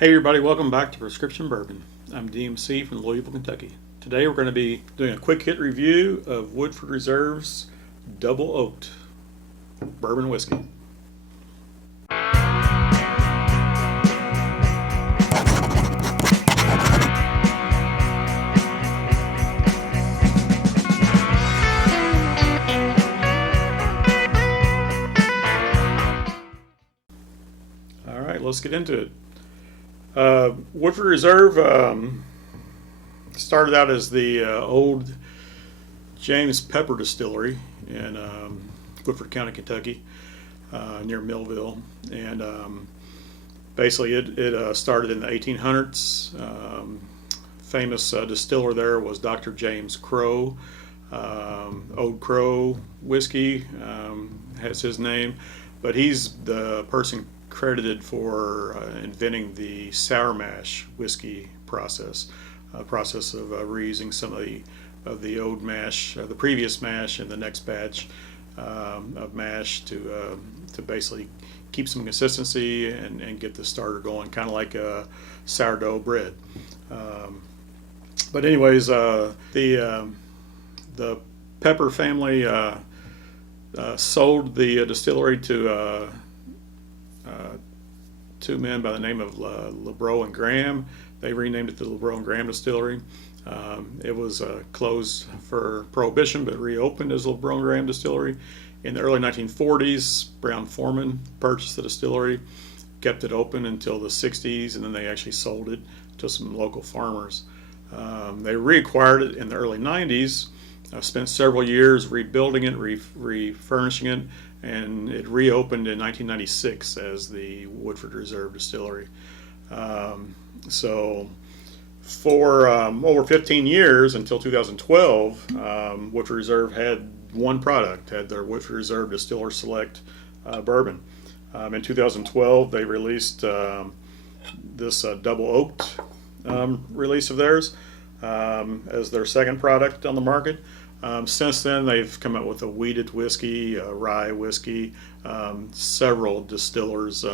Hey everybody, welcome back to Prescription Bourbon. I'm DMC from Louisville, Kentucky. Today we're going to be doing a quick hit review of Woodford Reserve's Double Oaked Bourbon Whiskey. Alright, let's get into it. Woodford Reserve started out as the old James Pepper Distillery in Woodford County, Kentucky, near Millville, and basically it started in the 1800s. Famous distiller there was Dr. James Crow. Old Crow whiskey has his name, but he's the person credited for inventing the sour mash whiskey process, process of reusing some of the old mash, the previous mash, and the next batch of mash to basically keep some consistency and get the starter going, kind of like a sourdough bread. But anyways, the Pepper family sold the distillery to two men by the name of LeBrow and Graham. They renamed it the LeBrow and Graham Distillery. It was closed for Prohibition, but reopened as LeBrow and Graham Distillery. In the early 1940s, Brown-Forman purchased the distillery, kept it open until the 60s, and then they actually sold it to some local farmers. They reacquired it in the early 90s. Spent several years rebuilding it, refurnishing it, and it reopened in 1996 as the Woodford Reserve Distillery. So for over 15 years, until 2012, Woodford Reserve had one product, had their Woodford Reserve Distiller Select bourbon. In 2012, they released this Double Oaked release of theirs as their second product on the market. Since then, they've come out with a wheated whiskey, a rye whiskey, several distillers'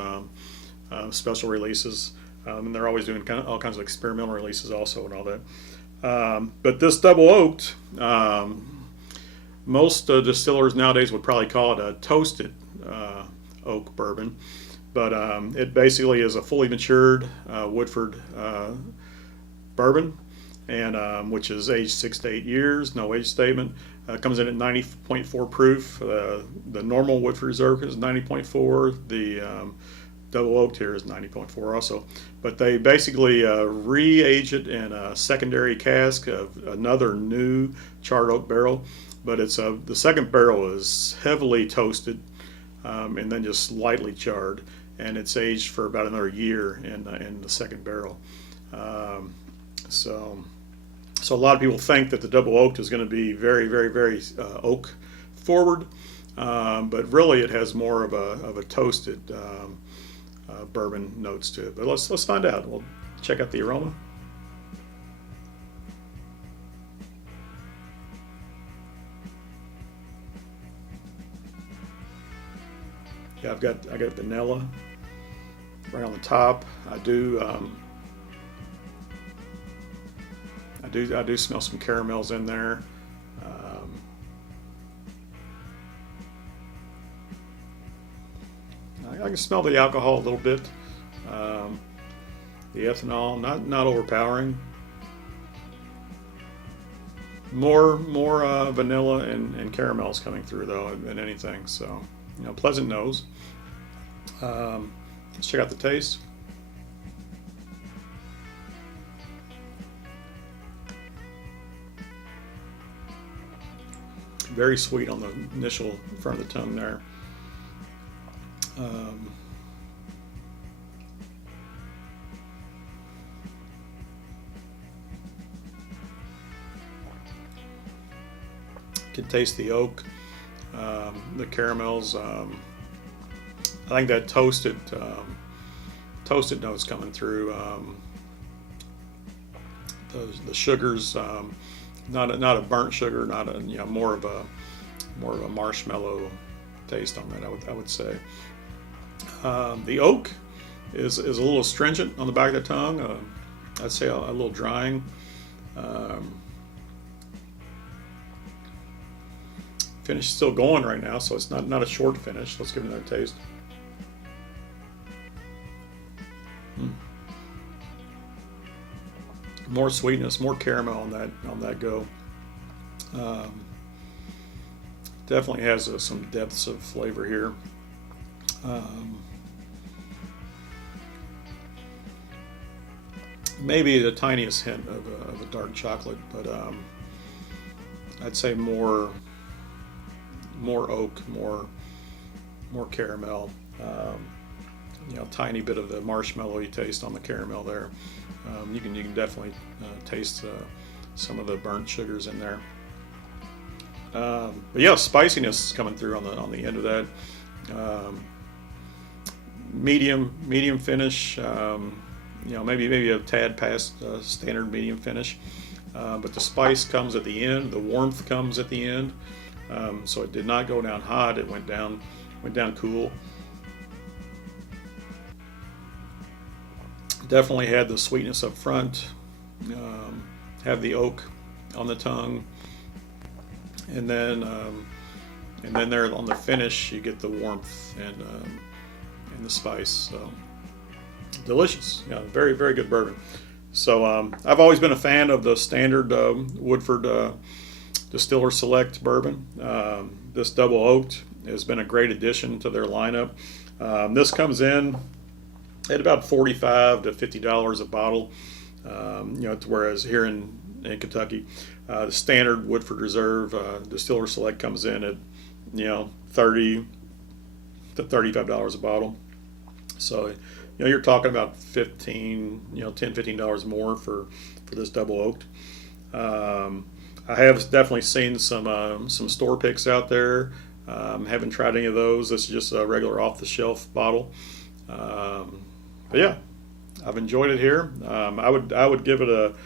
special releases, and they're always doing all kinds of experimental releases also and all that. But this Double Oaked, most distillers nowadays would probably call it a toasted oak bourbon, but it basically is a fully matured Woodford bourbon, and which is aged 6 to 8 years, no age statement. Comes in at 90.4 proof. The normal Woodford Reserve is 90.4. The Double Oaked here is 90.4 also. But they basically re-age it in a secondary cask of another new charred oak barrel. But it's the second barrel is heavily toasted and then just lightly charred, and it's aged for about another year in the second barrel. So a lot of people think that the Double Oaked is going to be very, very, very oak forward, but really it has more of a toasted bourbon notes to it. But let's find out. We'll check out the aroma. Yeah, I got vanilla right on the top. I do smell some caramels in there. I can smell the alcohol a little bit. The ethanol, not overpowering. More vanilla and caramels coming through though than anything. So pleasant nose. Let's check out the taste. Very sweet on the initial front of the tongue there. Can taste the oak, the caramels. I think that toasted notes coming through. The sugars. Not a burnt sugar, not a more of a marshmallow taste on that. I would say the oak is a little astringent on the back of the tongue. I'd say a little drying. Finish is still going right now, so it's not a short finish. Let's give it another taste. More sweetness, more caramel on that go. Definitely has some depths of flavor here. Maybe the tiniest hint of a dark chocolate, but I'd say more oak, more caramel. Tiny bit of the marshmallowy taste on the caramel there. You can definitely taste some of the burnt sugars in there. But yeah, spiciness is coming through on the end of that. Medium finish. Maybe a tad past standard medium finish. But the spice comes at the end. The warmth comes at the end. So it did not go down hot. It went down cool. Definitely had the sweetness up front. Have the oak on the tongue, and then there on the finish you get the warmth and the spice. So delicious. Yeah, very, very good bourbon. So I've always been a fan of the standard Woodford Distiller Select bourbon. This double oaked has been a great addition to their lineup. This comes in at about $45 to $50 a bottle. Whereas here in Kentucky, the standard Woodford Reserve Distiller Select comes in at $30 to $35 a bottle. So you're talking about $15 more for this double oaked. I have definitely seen some store picks out there. Haven't tried any of those. This is just a regular off the shelf bottle. But yeah, I've enjoyed it here. I would give it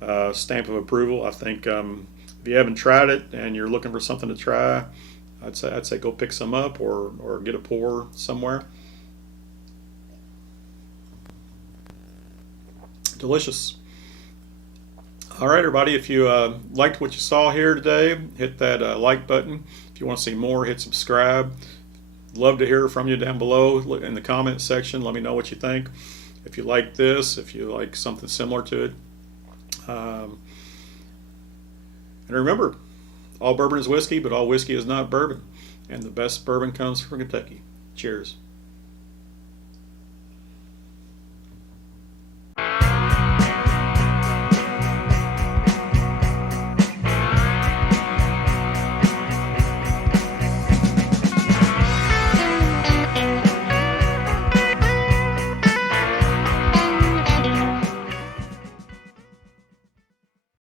a stamp of approval. I think if you haven't tried it and you're looking for something to try, I'd say go pick some up or get a pour somewhere. Delicious. All right, everybody. If you liked what you saw here today, hit that like button. If you want to see more, hit subscribe. Love to hear from you down below in the comment section. Let me know what you think. If you like this, if you like something similar to it. And remember, all bourbon is whiskey, but all whiskey is not bourbon. And the best bourbon comes from Kentucky. Cheers.